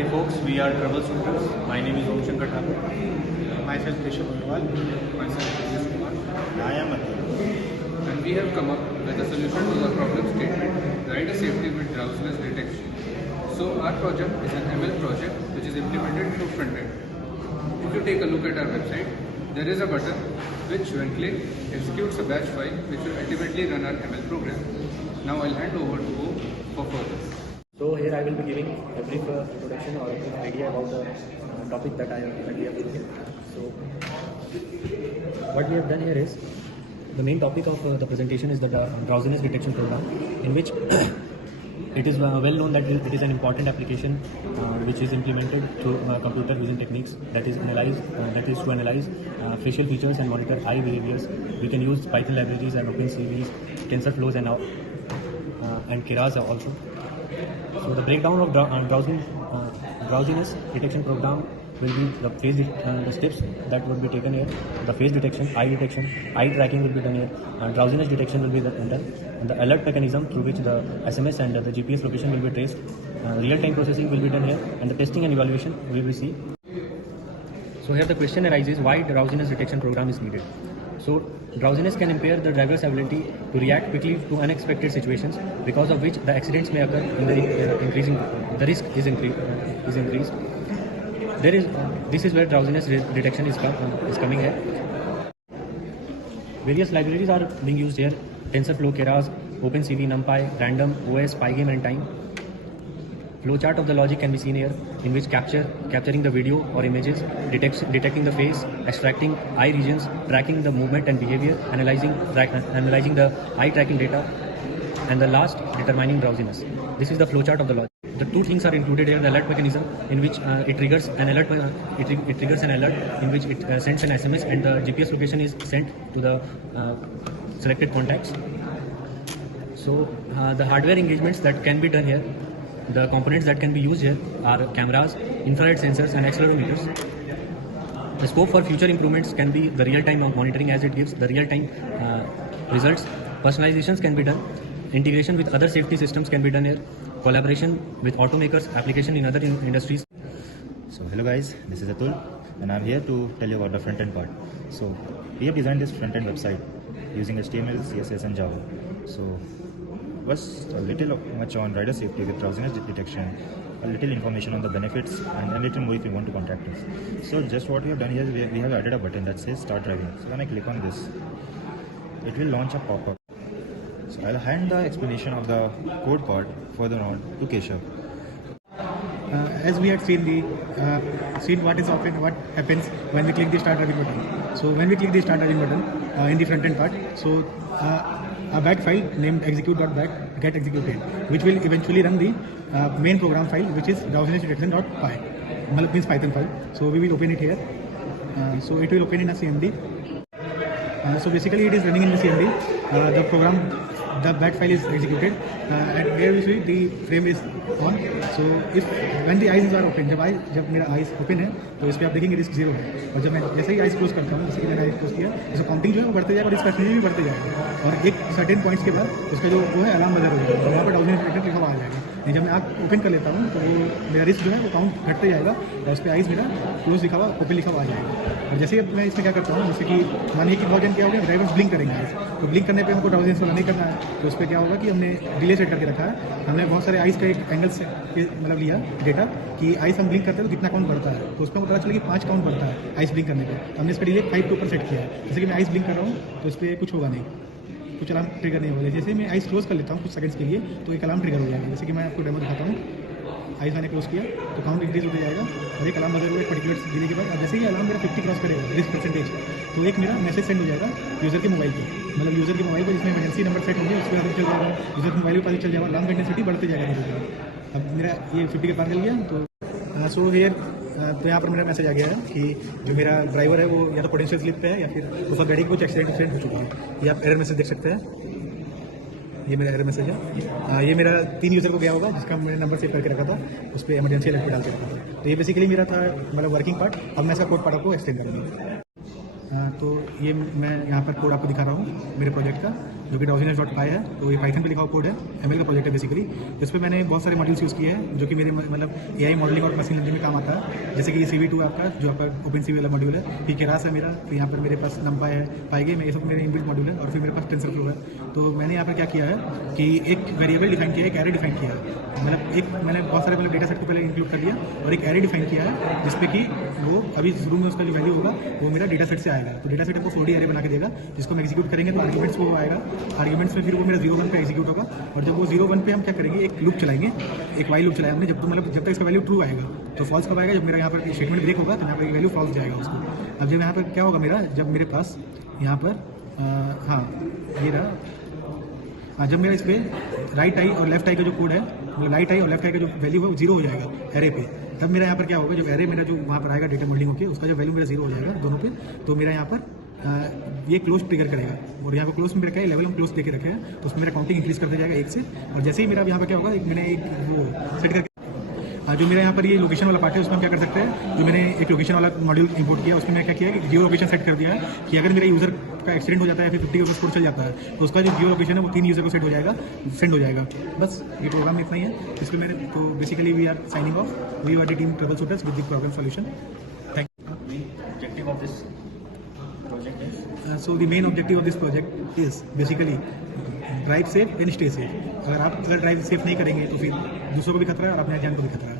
Hey folks, we are troubleshooters. My name is Om Shankar Thakur. Myself, Keshav Agarwal. Myself, Rajesh Kumar. I am Atul. And we have come up with a solution to the problem statement, rider safety with drowsiness detection. So our project is an ML project which is implemented through frontend. If you take a look at our website, there is a button which when clicked executes a batch file which will ultimately run our ML program. Now I'll hand over to Om for further. So here I will be giving a brief introduction or an idea about the topic that we have taken. So what we have done here is the main topic of the presentation is the drowsiness detection program, in which it is well known that it is an important application which is implemented through computer vision techniques, that is to analyze facial features and monitor eye behaviors. We can use Python libraries and OpenCVs, TensorFlows and Keras also. So the breakdown of drowsiness detection program will be the steps that would be taken here. The face detection, eye tracking will be done here, and drowsiness detection will be done. And the alert mechanism through which the SMS and the GPS location will be traced. Real-time processing will be done here, and the testing and evaluation we will see. So here the question arises, why drowsiness detection program is needed? So drowsiness can impair the driver's ability to react quickly to unexpected situations, because of which the accidents may occur in the risk is increased. This is where drowsiness detection is coming here. Various libraries are being used here: TensorFlow, Keras, OpenCV, NumPy, Random, OS, Pygame, and Time. Flowchart of the logic can be seen here, in which capturing the video or images, detecting the face, extracting eye regions, tracking the movement and behavior, analyzing the eye tracking data, and the last, determining drowsiness. This is the flowchart of the logic. The two things are included here: the alert mechanism, in which it triggers an alert. It triggers an alert in which it sends an SMS, and the GPS location is sent to the selected contacts. So the hardware engagements that can be done here, the components that can be used here are cameras, infrared sensors, and accelerometers. The scope for future improvements can be the real-time monitoring, as it gives the real-time results. Personalizations can be done. Integration with other safety systems can be done here. Collaboration with automakers, application in other industries. So hello guys, this is Atul, and I'm here to tell you about the front-end part. So we have designed this front-end website using HTML, CSS, and Java. So was a little much on rider safety with drowsiness detection, a little information on the benefits, and a little more if you want to contact us. So just what we have done here is we have added a button that says start driving. So when I click on this, it will launch a pop-up. So I'll hand the explanation of the code part further on to Keshav. As we had seen what happens when we click the start driving button. So when we click the start driving button in the front end part, so a bat file named execute.bat get executed, which will eventually run the main program file, which is drowsiness detection.py, means Python file. So we will open it here. So it will open in a CMD. So basically it is running in the CMD. The program, the bat file is executed, and here we see the frame is on. So if when the eyes are open, जब मेरा eyes open है, तो इस पे आप देखेंगे रिस्क 0 है, और जब मैं जैसे ही eyes close करता हूँ, जैसे कि मैंने eyes close किया, तो काउंटिंग जो है वो बढ़ते जाएगा और रिस्क एक्टिविटी भी बढ़ते जाएगा, और एक सर्टेन पॉइंट्स के बाद उसका जो वो है अलार्म बजा हो जाएगा, और वहाँ पर drowsiness detector लिखा हुआ आ जाएगा. नहीं, जब मैं आँख ओपन कर लेता हूँ तो वो मेरा रिस्क जो है वो काउंट घटते जाएगा, और उस पर आइज मेरा क्लोज लिखा हुआ, ओपन लिखा हुआ आ जाएगा. और जैसे ही मैं इसमें क्या करता हूँ, जैसे कि मानिए कि बहुत जन क्या हो गया, ड्राइवर्स ब्लिंक करेंगे, तो ब्लिंक करने पे हमको drowsiness नहीं करना है, तो उस पर क्या होगा कि हमने डिले सेट करके रखा है. हमने बहुत सारे आइज का एक एंगल से मतलब लिया डेटा कि आइस हम ब्लिंक करते हैं तो कितना काउंट बढ़ता है, तो उसमें पता चला कि 5 काउंट बढ़ता है आइस ब्लिंक करने पे. तो हमने इस पर डिले 5 के ऊपर सेट किया है. जैसे कि मैं आइस ब्लिंक कर रहा हूँ तो इस पर कुछ होगा नहीं, कुछ अलार्म ट्रिगर नहीं होगा. जैसे मैं आइस क्लोज कर लेता हूँ कुछ सेकंड्स के लिए, तो एक अलार्म ट्रिगर हो जाएगा. जैसे कि मैं आपको डेमो दिखाता हूँ, आइस मैंने क्लोज किया तो काउंट इंक्रीज होते जाएगा, और एक अलार्म बजा हुआ 20 मिनट्स डिले के बाद. अब जैसे ही अलार्म मेरा 50 क्रॉस करेगा रिस्क परसेंटेज, तो एक मेरा मैसेज सेंड हो जाएगा यूज़र के मोबाइल पे, मतलब यूज़र के मोबाइल पर जिसमें इमरजेंसी नंबर सेट होंगे उस पर पता चल जाएगा, यूज़र के मोबाइल पर पता चल जाएगा, अलार्म इंटेंसिटी बढ़ते जाएगा. अब मेरा ये 50 के पार चल गया, तो सो हियर तो यहाँ पर मेरा मैसेज आ गया है कि जो मेरा ड्राइवर है वो या तो पोटेंशियल स्लिप पे है, या फिर उसका गाड़ी की कुछ एक्सीडेंट हो चुका है. ये आप एरर मैसेज देख सकते हैं, ये मेरा एरर मैसेज है. ये मेरा 3 यूज़र को गया होगा जिसका मैंने नंबर सेव करके रखा था, उस पर इमरजेंसी अलर्ट डाल के रखा था. तो ये बेसिकली मेरा था मतलब वर्किंग पार्ट. अब मैं इसका कोड पार्ट आपको एक्सप्लेन करूँगा. तो ये मैं यहाँ पर कोड आपको दिखा रहा हूँ मेरे प्रोजेक्ट का. जो कि drowsiness.py है। तो ये पाइथन पे लिखा हुआ कोड है, ML का प्रोजेक्ट है बेसिकली। इस पर मैंने बहुत सारे मॉड्यूल्स यूज़ किए हैं जो कि मेरे मतलब AI मॉडलिंग और मशीन लर्निंग में काम आता है। जैसे कि ये CV2 है आपका, जो आपका OpenCV वाला मॉड्यूल है, फिर केरास है मेरा, फिर यहाँ पर मेरे पास NumPy है, पाइगेम है, ये सब मेरे इनबिल्ट मॉड्यूल है, और फिर मेरे पास टेंसरफ्लो है। तो मैंने यहाँ पर क्या किया है कि एक वेरिएबल डिफाइन किया है, एक एरे डिफाइन किया है। मतलब एक मैंने बहुत सारे डेटा सेट को पहले इंक्लूड कर दिया और एक एरे डिफाइन किया है, जिसपे कि वो अभी शुरू में उसका जो वैल्यू होगा वो मेरा डेटा सेट से आएगा। तो डेटा सेट आपको 4D एरे बना के देगा, जिसको हम एग्जीक्यूट करेंगे तो आर्ग्यूमेंट्स वो आएगा। आर्ग्यूमेंट्स में फिर वो मेरा 0-1 पे एग्जीक्यूट होगा, और जब वो 0-1 पे हम क्या करेंगे, एक लूप चलाएंगे, एक वाइल लूप चलाया हमने, जब तक इसका वैल्यू ट्रू आएगा। तो फॉल्स कब आएगा, जब मेरा यहाँ पर स्टेटमेंट ब्रेक होगा तो यहाँ पर वैल्यू फॉल्स जाएगा उसको। अब जब यहाँ पर क्या होगा मेरा, जब मेरे पास यहाँ पर ये रहा, जब मेरा इस पर राइट आई और लेफ्ट आई का जो कोड है, मतलब राइट आई और लेफ्ट आई का जो वैल्यू है वो 0 हो जाएगा एरे पे, तब मेरा यहाँ पर क्या होगा, जब एरे मेरा जो वहाँ पर आएगा डेटा मॉडलिंग होकर, उसका जो वैल्यू मेरा 0 हो जाएगा दोनों पे, तो मेरा यहाँ पर ये क्लोज ट्रिगर करेगा। और यहाँ पर क्लोज में मेरा क्या है, लेवल हम क्लोज देके रखे हैं, तो उसमें मेरा काउंटिंग इंक्रीज करते जाएगा 1 से। और जैसे ही मेरा यहाँ पर क्या होगा, मैंने एक वो सेट करके जो मेरा यहाँ पर ये लोकेशन वाला पार्ट है, उसमें हम क्या कर सकते हैं, जो मैंने एक लोकेशन वाला मॉड्यूल इंपोर्ट किया, उसमें मैं क्या किया कि जियो लोकेशन सेट कर दिया है कि अगर मेरा यूज़र का एक्सीडेंट हो जाता है, फिर 50 का स्कोर चल जाता है, तो उसका जो जियो लोकेशन है वो 3 यूज़र को सेंड हो जाएगा। बस ये प्रोग्राम में इतना ही है। इसमें मैंने तो basically we are signing off, we are the team troubleshooters with the problem solution. Thank you. Objective of this project is So the main objective of this project is basically drive safe and stay safe। अगर drive safe नहीं करेंगे तो फिर दूसरों को भी खतरा है और अपने जान को भी खतरा है।